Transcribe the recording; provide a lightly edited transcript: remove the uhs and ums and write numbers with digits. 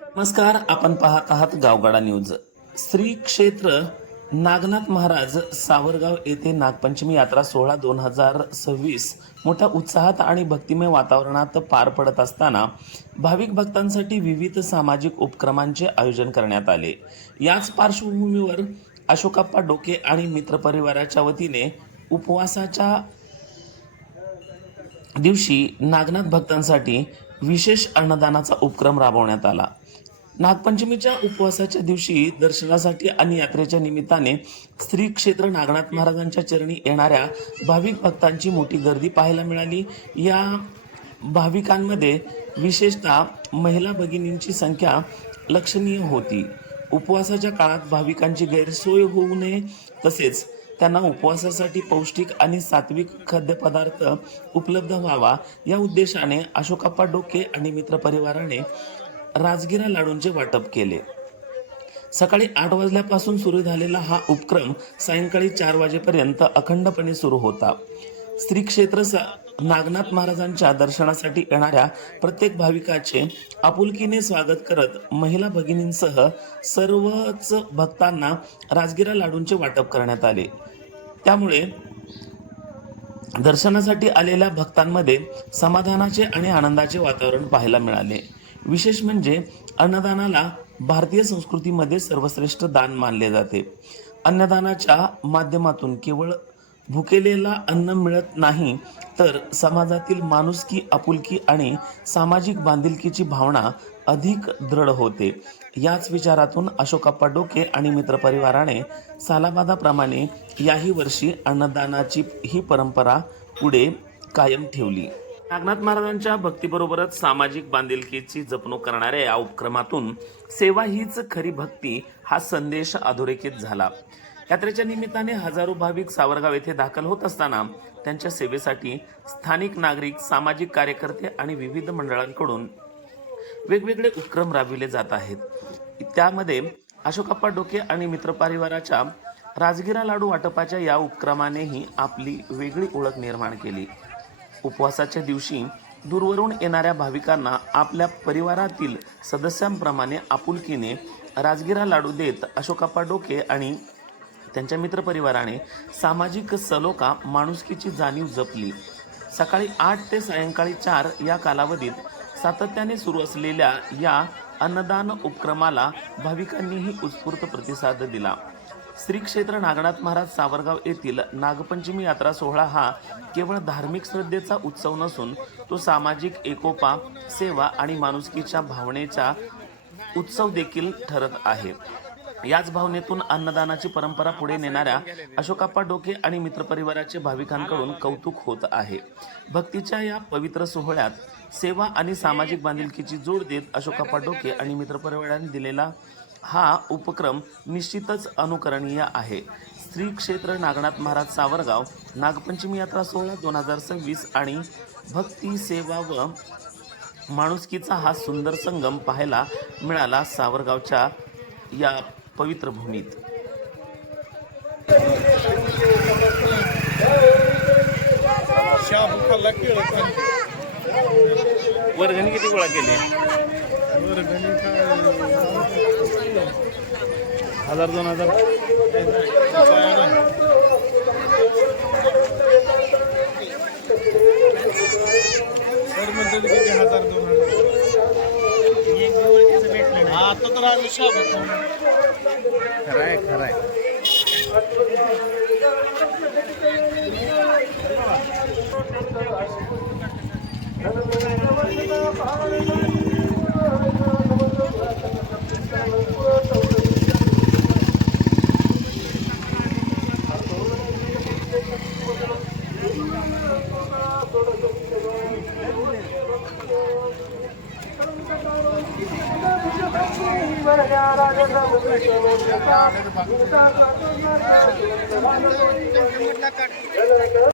नमस्कार, आपण पाहत आहात गावगाडा न्यूज. श्री क्षेत्र नागनाथ महाराज सावरगाव येथे नागपंचमी यात्रा सोहळा 2026 मोठ्या उत्साहात आणि भक्तिमय वातावरणात पार पडत असताना भाविक भक्तांसाठी विविध सामाजिक उपक्रमांचे आयोजन करण्यात आले. याच पार्श्वभूमीवर अशोकप्पा डोके आणि मित्रपरिवाराच्या वतीने उपवासाच्या दिवशी नागनाथ भक्तांसाठी विशेष अन्नदानाचा उपक्रम राबवण्यात आला. नागपंचमीच्या उपवासाच्या दिवशी दर्शनासाठी आणि यात्रेच्या निमित्ताने श्री क्षेत्र नागनाथ महाराजांच्या चरणी येणाऱ्या भाविक भक्तांची मोठी गर्दी पाहायला मिळाली. या भाविकांमध्ये विशेषतः महिला भगिनींची संख्या लक्षणीय होती. उपवासाच्या काळात भाविकांची गैरसोय होऊ नये तसेच त्यांना उपवासासाठी पौष्टिक आणि सात्विक खाद्यपदार्थ उपलब्ध व्हावा या उद्देशाने अशोकप्पा डोके आणि मित्रपरिवाराने राजगिरा लाडूंचे वाटप केले. सकाळी 8 वाजल्यापासून सुरू झालेला हा उपक्रम सायंकाळी 4 वाजेपर्यंत अखंडपणे सुरू होता. श्री क्षेत्र नागनाथ महाराजांच्या दर्शनासाठी येणाऱ्या प्रत्येक भाविकाचे आपुलकीने स्वागत करत महिला भगिनींसह सर्वच भक्तांना राजगिरा लाडूंचे वाटप करण्यात आले. त्यामुळे दर्शनासाठी आलेल्या भक्तांमध्ये समाधानाचे आणि आनंदाचे वातावरण पाहायला मिळाले. विशेष म्हणजे अन्नदानाला भारतीय संस्कृतीमध्ये सर्वश्रेष्ठ दान मानले जाते. अन्नदानाच्या माध्यमातून केवळ भुकेलेला अन्न मिळत नाही तर समाजातील माणुसकी, आपुलकी आणि सामाजिक बांधिलकीची भावना अधिक दृढ होते. याच विचारातून अशोकप्पा डोके आणि मित्रपरिवाराने सालाबादाप्रमाणे याही वर्षी अन्नदानाची ही परंपरा पुढे कायम ठेवली. नागनाथ महाराजांच्या भक्तीबरोबरच सामाजिक बांधिलकीची जपणूक करणाऱ्या या उपक्रमातून सेवा हीच खरी भक्ती हा संदेश अधोरेखित झाला. यात्रेच्या निमित्ताने हजारो भाविक सावरगाव येथे दाखल होत असताना त्यांच्या सेवेसाठी स्थानिक नागरिक, सामाजिक कार्यकर्ते आणि विविध मंडळांकडून वेगवेगळे उपक्रम राबविले जात आहेत. त्यामध्ये अशोकप्पा डोके आणि मित्रपरिवाराच्या राजगिरा लाडू वाटपाच्या या उपक्रमानेही आपली वेगळी ओळख निर्माण केली. उपवासाच्या दिवशी दूरवरून येणाऱ्या भाविकांना आपल्या परिवारातील सदस्यांप्रमाणे आपुलकीने राजगिरा लाडू देत अशोकप्पा डोके आणि त्यांच्या मित्रपरिवाराने सामाजिक सलोखा, माणुसकीची जाणीव जपली. सकाळी 8 ते सायंकाळी 4 या कालावधीत सातत्याने सुरू असलेल्या या अन्नदान उपक्रमाला भाविकांनीही उत्स्फूर्त प्रतिसाद दिला. श्री क्षेत्र नागनाथ महाराज सावरगाव येथील नागपंचमी यात्रा सोहळा हा केवळ धार्मिक श्रद्धेचा उत्सव नसून तो सामाजिक एकोपा, सेवा आणि माणुसकीच्या भावनेचा उत्सव देखील ठरत आहे. याच भावनेतून अन्नदानाची परंपरा पुढे नेणाऱ्या अशोकप्पा डोके आणि मित्रपरिवाराचे भाविकांकडून कौतुक होत आहे. भक्तीच्या या पवित्र सोहळ्यात सेवा आणि सामाजिक बांधिलकीची जोड देत अशोकप्पा डोके आणि मित्रपरिवाराने दिलेला हा उपक्रम निश्चितच अनुकरणीय आहे. श्री क्षेत्र नागनाथ महाराज सावरगाव नागपंचमी यात्रा सोहळा 2026 आणि भक्ती, सेवा व माणुसकीचा हा सुंदर संगम पाहायला मिळाला सावरगावच्या या पवित्र भूमीत. वर्गणी किती गोळा केली? 1000-2000. आता तर आम्ही खरंय खरंय.